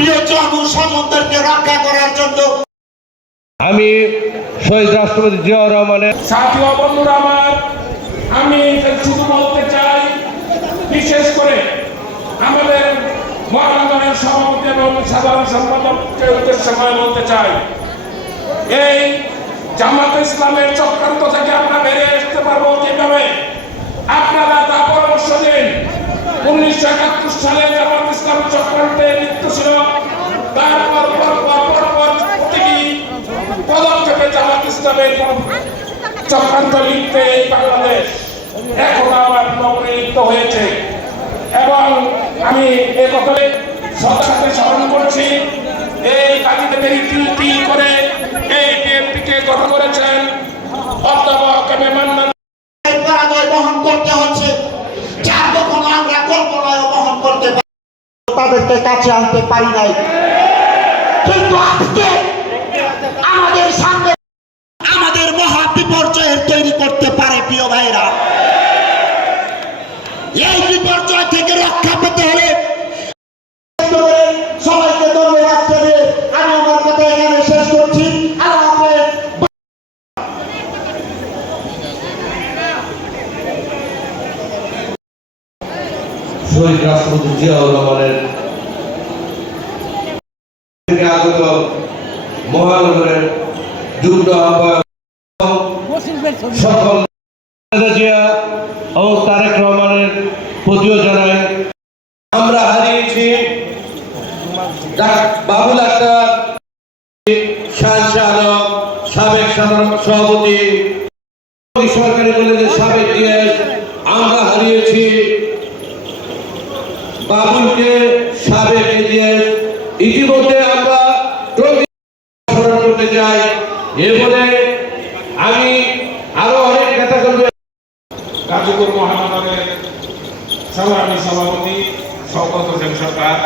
প্রিয় জন্ম রক্ষা করার জন্য আমি শহীদ রাষ্ট্রপতি জিয়াউর রহমানের সাথী ও বন্ধুরা আমার আমি শুধু বলতে চাই বিশেষ করে আমাদের মহানগরের সভাপতি এবং সাধারণ সম্পাদককে উদ্দেশ্য করে বলতে চাই এই জামাত ইসলামের চক্রান্ত থেকে আমরা বেরিয়ে আসতে পারব কীভাবে আপনারা তা পরামর্শ দিন উনিশশো একাত্তর সালে জামাত ইসলাম চক্রান্তে লিপ্ত ছিল তারপর পর পর পর পর প্রতিটি পদক্ষেপে জামাত ইসলামের চক্রান্ত লিখতে এই বাংলাদেশ এখন আবার নবনিলিপ্ত হয়েছে। এবং আমি এ কথায় সাথে স্মরণ করছি, এই কাজীতে তিনটি করে এই বিএনপিকে গঠন করেছেন অধ্যাপক এম এ মান্নান এই বহন করতে হচ্ছে যা কখনো আমরা কল্পনায় বহন তাদেরকে কাছে আনতে পারি নাই। কিন্তু আজকে আমাদের সামনে আমাদের মহা বিপর্যয়ের তৈরি করতে পারে প্রিয় ভাইরা এই বিপর্যয় থেকে রক্ষা পেতে হলে সবাইকে ধন্যবাদ দেবে আমি আমার কথা এখানে শেষ করছি। হাফেজ। শহীদ রাষ্ট্রপতি জিয়াউর রহমানের আগত মহানগরের যুগ্ম আহ্বায়ক সকল জিয়া ও তারেক রহমানের প্রতিও জানাই। আমরা হারিয়েছি বাবুল আক্তার শাহ শাহ আলম, সাবেক সভাপতি। সরকারি কলেজের সাবেক ডিএস আমরা হারিয়েছি। বাবুলকে সাবেক এজিএস ইতিমধ্যে আমরা ট্রফি স্মরণ করতে চাই এরপরে আমি আরও অনেক কথা বলব গাজীপুর মহানগরের সংগ্রামী সভাপতি শওকত হোসেন সরকার।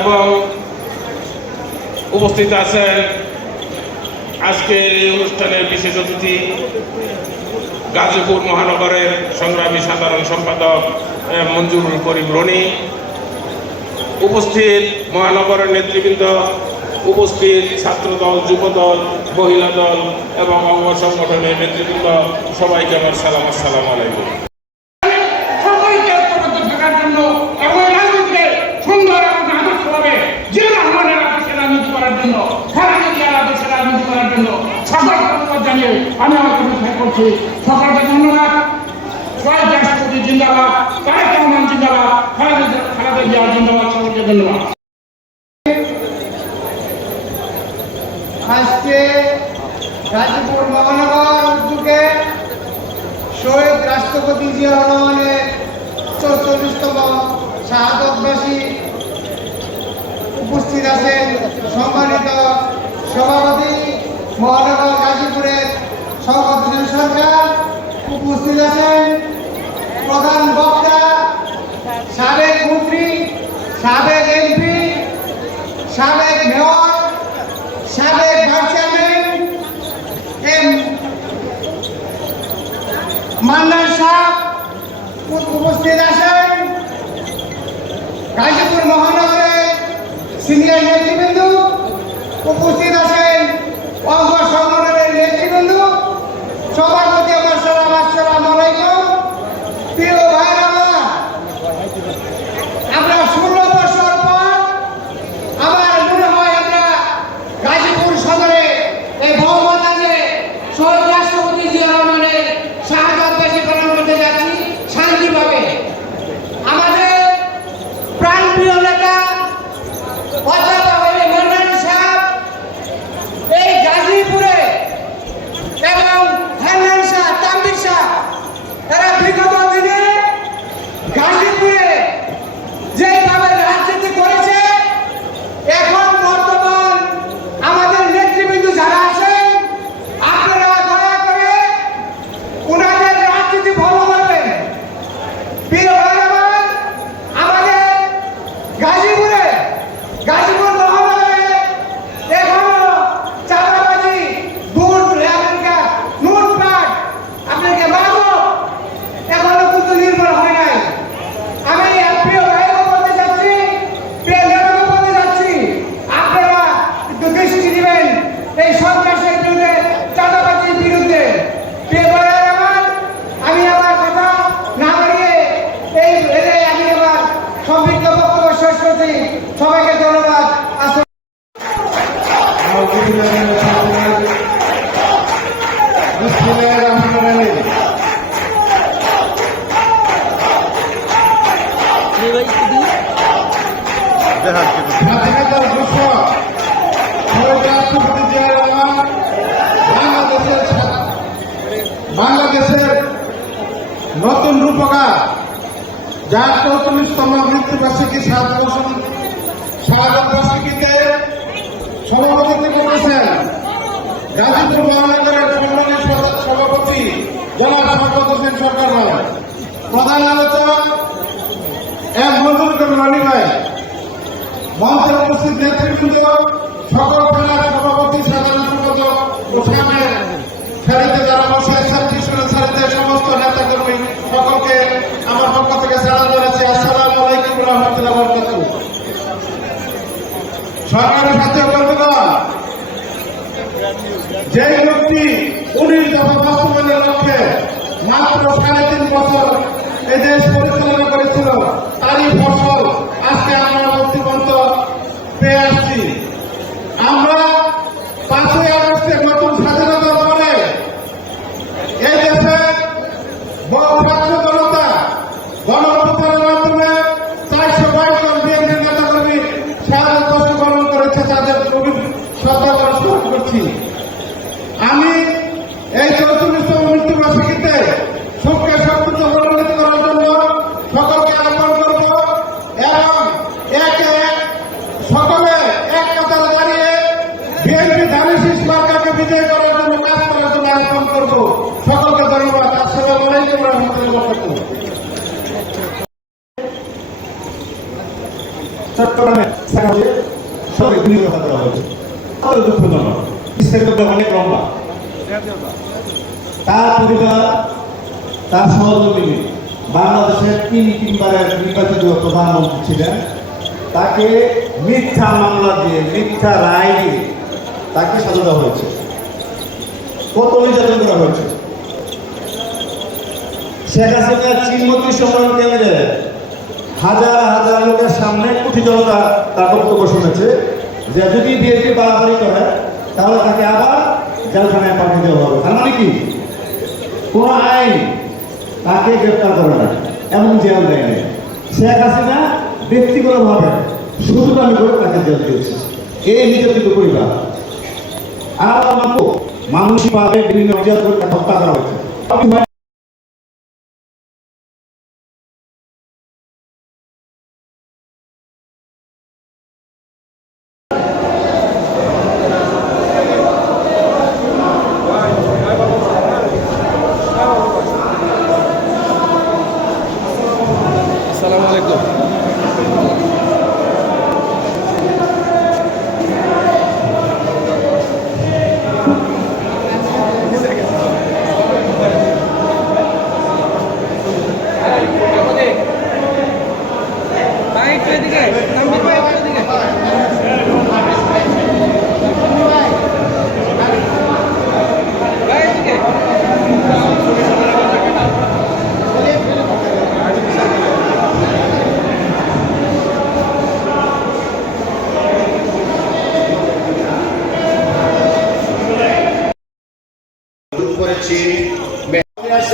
এবং উপস্থিত আছেন আজকের এই অনুষ্ঠানের বিশেষ অতিথি, গাজীপুর মহানগরের সংগ্রামী সাধারণ সম্পাদক মঞ্জুরুল করিম রনি। উপস্থিত মহানগরের নেতৃবৃন্দ, উপস্থিত ছাত্রদল, যুবদল, মহিলা দল এবং অঙ্গ সংগঠনের নেতৃবৃন্দ, সবাইকে আমার সালাম, আসসালাম আলাইকুম সকলকে ঐক্যবদ্ধ থাকার জন্য এবং এই রাজনীতিকে সুন্দর এবং আদর্শভাবে যে রহমানের আদর্শে রাজনীতি করার জন্য খালেদা জিয়ার আদর্শে রাজনীতি করার জন্য সকল ধন্যবাদ জানিয়ে আমি আমার কথা শেষ করছি সকলকে ধন্যবাদ শহীদ জিন্দাবাদ, তারেক রহমান জিন্দাবাদ, খালেদা জিয়া জিন্দাবাদ, সকলকে ধন্যবাদ। আজকে গাজীপুর মহানগর উদ্যোগে শহীদ রাষ্ট্রপতি জিয়া রহমানের চৌচল্লিশতম শাহাদতবাসী উপস্থিত আছেন সম্মানিত সভাপতি মহানগর গাজীপুরের হোসেন সরকার। উপস্থিত আছেন প্রধান বক্তা, সাবেক মন্ত্রী, সাবেক এমপি, সাবেক মেয়র, সাবেক ভাইস চেয়ারম্যান, এম মান্নার সাহেব উপস্থিত আছেন। গাজীপুর মহানগরের সিনিয়র নেতৃবৃন্দ উপস্থিত আছেন। অঙ্গ বাংলাদেশের নতুন রূপকার, যার চৌচল্লিশতম মৃত্যুবার্ষিকী সাত বছর স্বাগত বার্ষিকীতে সভাপতিত্ব করেছেন গাজীপুর মহানগরের সভাপতি জনাব শওকত হোসেন সরকার। প্রধান আলোচক এক মজুর রনি ভাই মঞ্চে উপস্থিত নেতৃবৃন্দ, সকল থানার সভাপতি, সাধারণ সম্পাদক ও সামনের সারিতে যারা বসে আছেন কৃষ্ণের সারিতে সমস্ত নেতা কর্মী সকলকে আমার পক্ষ থেকে সালাম জানাচ্ছি আসসালামু আলাইকুম রহমতুল্লাহ বরকাতুহ সরকারের সাথে কর্মীগণ যে ব্যক্তি উনিশ দফা বাস্তবায়নের লক্ষ্যে মাত্র সাড়ে তিন বছর এদেশ পরিচালনা করেছিল, তারই ফসল আজকে আমরা পেয়ে আসছি আমরা পাঁচই আগস্টে তার সহযোগী বাংলাদেশের তিন তিনবারের নির্বাচিত প্রধানমন্ত্রী ছিলেন। তাকে মিথ্যা মামলা দিয়ে, মিথ্যা রায় দিয়ে তাকে সাজা হয়েছে। কত নির্যাতন করা হয়েছে? শেখ হাসিনার চিনমতি সম্মেলন কেন্দ্রে হাজার হাজার লোকের সামনে কোটি জনতা তার বক্তব্য শুনেছে যে যদি বিএনপি বাড়াবাড়ি করে তাহলে তাকে আবার জেলখানায় পাঠিয়ে দেওয়া হবে। তার মানে কি? কোন আইন তাকে গ্রেপ্তার করে না এমন জেল দেয়নি শেখ হাসিনা ব্যক্তিগতভাবে শুধু দামি করে তাকে জেল দিয়েছে। এই নির্যাতিত পরিবার। আর আমাকে মানসিকভাবে বিভিন্ন নির্যাতন হত্যা করা হয়েছে।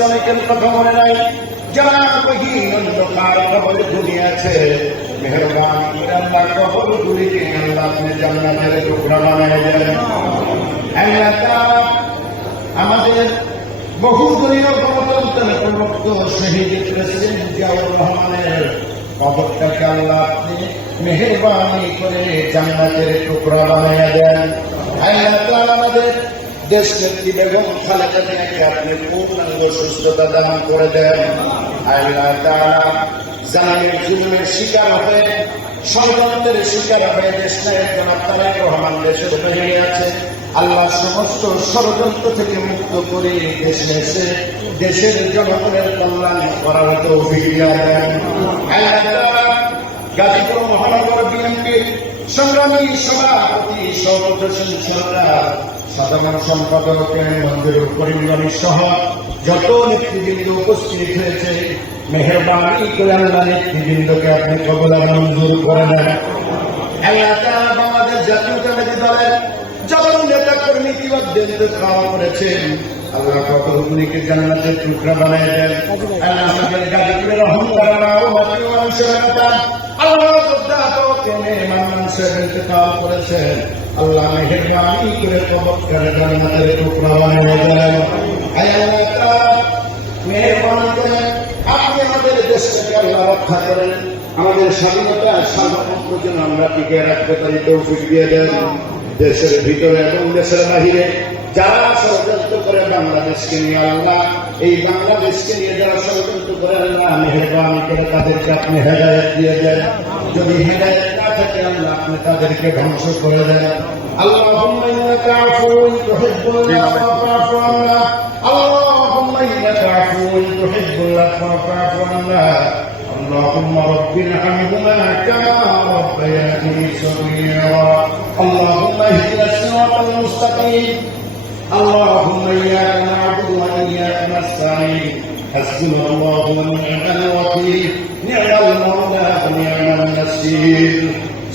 শ্রমিকের কথা মনে নাই। তাআলা আমাদের বহু দলীয় গণতন্ত্রের শহীদ প্রেসিডেন্ট জিয়াউর রহমানের আল্লাহ আপনি মেহরবানি করে জান্নাতের টুকরা বানায় দেন। তাআলা আমাদের দেশ নেত্রী বেগম আপনি পূর্ণাঙ্গ সুস্থতা দান করে দেন। আল্লাহ জুলুমের শিকার হয়ে, ষড়যন্ত্রের শিকার হয়ে দেশ আছে আল্লাহ সমস্ত ষড়যন্ত্র থেকে মুক্ত করে দেশে এসে দেশের জনগণের কল্যাণ করার তৌফিক দেন। গাজীপুর মহানগর বিএনপির সংগ্রামী সভাপতি সৌরভ সরকার সাধারণ সম্পাদক মন্দির করিমগঞ্জ সহ যত নেতৃবৃন্দ উপস্থিত হয়েছে, মেহরবানি আল্লাহ নেতৃবৃন্দকে আপনি কবলা মঞ্জুর করে দেন বাংলাদেশ জাতীয়তাবাদী দলের যত নেতা কর্মী ইতিমধ্যে খাওয়া করেছেন। আল্লাহ কতগুলিকে টুকরা বানায় দেন। মানুষের নেতা আল্লাহ মান্নান করেছেন। আমাদের আমাদের স্বাধীনতা আমরা টিকে রাখতে পারি তৌফিক দিয়ে দেন দেশের ভিতরে এবং দেশের বাহিরে যারা ষড়যন্ত্র করে বাংলাদেশকে নিয়ে আল্লাহ, এই বাংলাদেশকে নিয়ে যারা ষড়যন্ত্র করে আল্লাহ মেহরবানি করে তাদেরকে আপনি হেদায়ত দিয়ে দেন যদি হেদায়ত থাকে আল্লাহ আপনি তাদেরকে ধ্বংস করে দেন اللهم انك عفو تحب العفو فاعف عنا اللهم انك عفو تحب العفو فاعف عنا اللهم رب ارحمهما كما ربياني صغيرا اللهم اهدنا الصراط المستقيم اللهم اياك نعبد واياك نستعين حسبنا الله ونعم الوكيل نعم المولى ونعم النصير